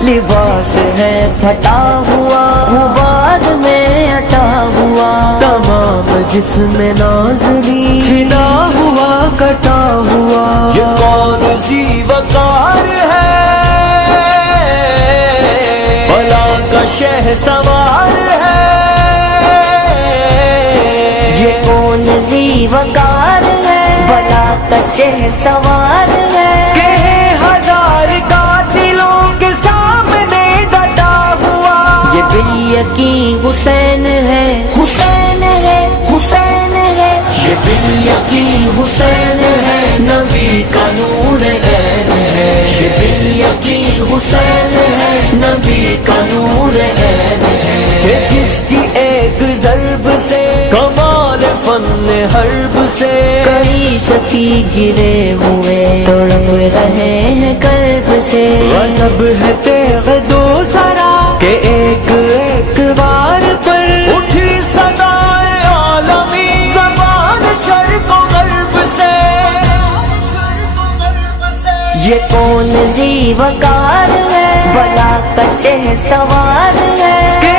لباس ہے پھٹا ہوا غبار میں اٹا ہوا، تمام جسم نازنی چھنا ہوا کٹا ہوا، یہ کون سی وقار ہے بلا کا شہ سوار ہے، یہ کون سی وقار ہے بلا کا شہ سوار ہے، کہ ہزار قاتلوں کے سامنے ڈٹا ہوا، یہ بالیقین حسین ہے، حسین ہے، حسین ہے، یہ بالیقین حسین ہے، نبی کا نور عین ہے، یہ بالیقین حسین ہے، نبی کا نور عین ہے، کہ جس کی ایک ضرب سے کمال فن حرب سے کئی شفیع گرے ہوئے تڑپ رہے ہیں کرب سے، غضب ہے تیغ دو سرا کہ ایک ایک بار پر اٹھی صدائے عالمی زبان شرق و غرب سے، یہ کون ذی وقار ہے بلا کا شہ سوار ہے، کہ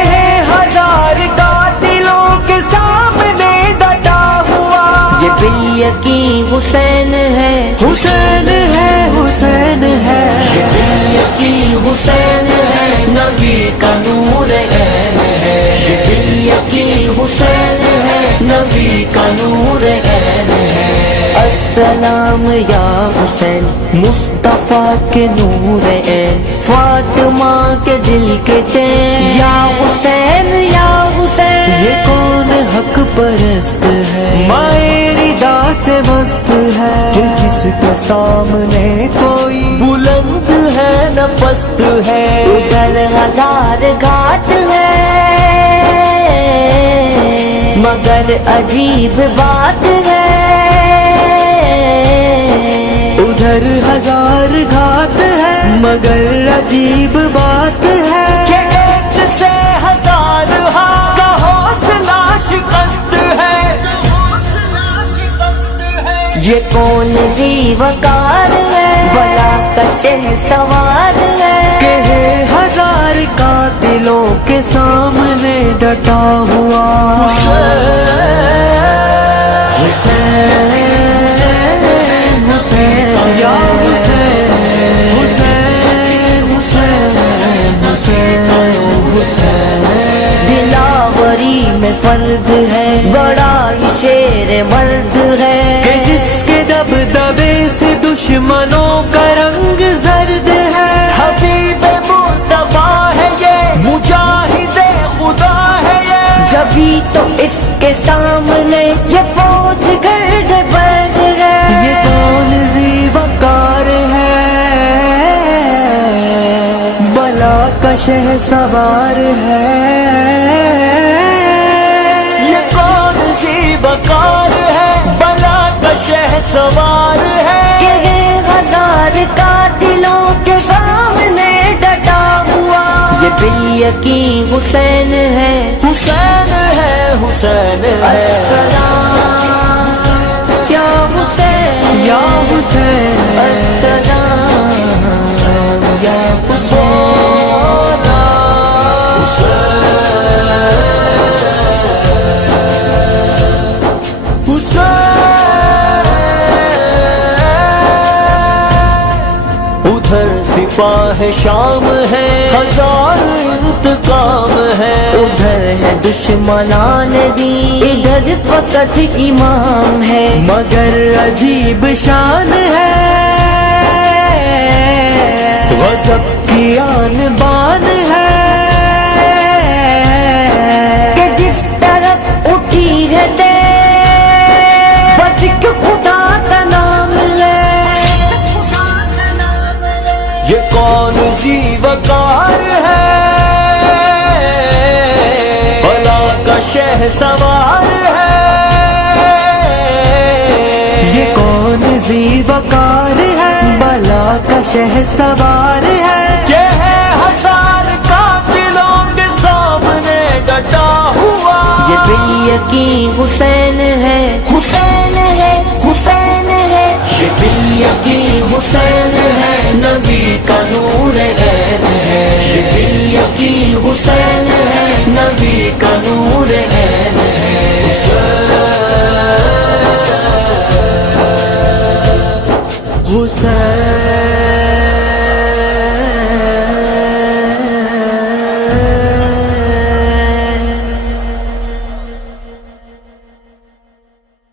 ہزار قاتلوں کے سامنے ڈٹا ہوا، یہ بالیقین حسین ہے، حسین ہے، حسین ہے، یہ بالیقین حسین ہے، نبی کا نور عین ہے، یہ بالیقین حسین ہے، نبی کا نور عین ہے، السلام یا حسین مصطفیٰ کے نور عین، فاطمہ کے دل کے چین، یا حسین یا حسین، یہ کون حق پرست ہے مائے ردا سے مست ہے، کہ جس کے سامنے کوئی بلند ہے نہ پست ہے، ادھر ہزار گھات ہے مگر عجیب بات ہے، ادھر ہزار گھات ہے مگر عجیب بات ہے، کہ ایک سے ہزار ہاں کا حوصلہ شکست ہے، یہ کون ذی وقار ہے بلا کا شہ سوار ہے، کہ ہزار قاتلوں کے سامنے ڈٹا ہوا، حسین حسین یا حسین، حسین حسین حسین حسین، دلاوری میں فرد ہے بڑا ہی شیر مرد ہے، کہ جس کے دبدبے سے دشمنوں کا رنگ زرد ہے، حبیب مصطفیٰ ہے یہ، مجاہد خدا ہے یہ، جبھی تو اس کے سامنے یہ فوج گرد برد ہے، یہ کون ذی وقار ہے بلا کا شہ سوار ہے، یہ کون ذی وقار ہے بلا کا شہ سوار ہے، کہ ہزار قاتلوں کے سامنے ڈٹا ہوا، یہ بالیقین حسین ہے، حسین ہے، حسین ہے، السلام یا حسین یا حسین، السلام یا حسین، ادھر سپاہ شام ہے ہزار انتقام ہے، ادھر ہے دشمنان دین ادھر فقط امام ہے، مگر عجیب شان ہے غضب کی آن بان ہے، کہ جس طرف اٹھی رہتے بس ایک خدا کا نام ہے، یہ کون سی وقار ہے بلا کا شہ سوار ہے، یہ کون سی وقار ہے بلا کا شہ سوار ہے، یہ ہے ہزار قاتلوں کے سامنے ڈٹا ہوا، یہ بالیقین حسین ہے، حسین ہے، حسین ہے، یہ بالیقین حسین ہے، نبی کا نور ہے۔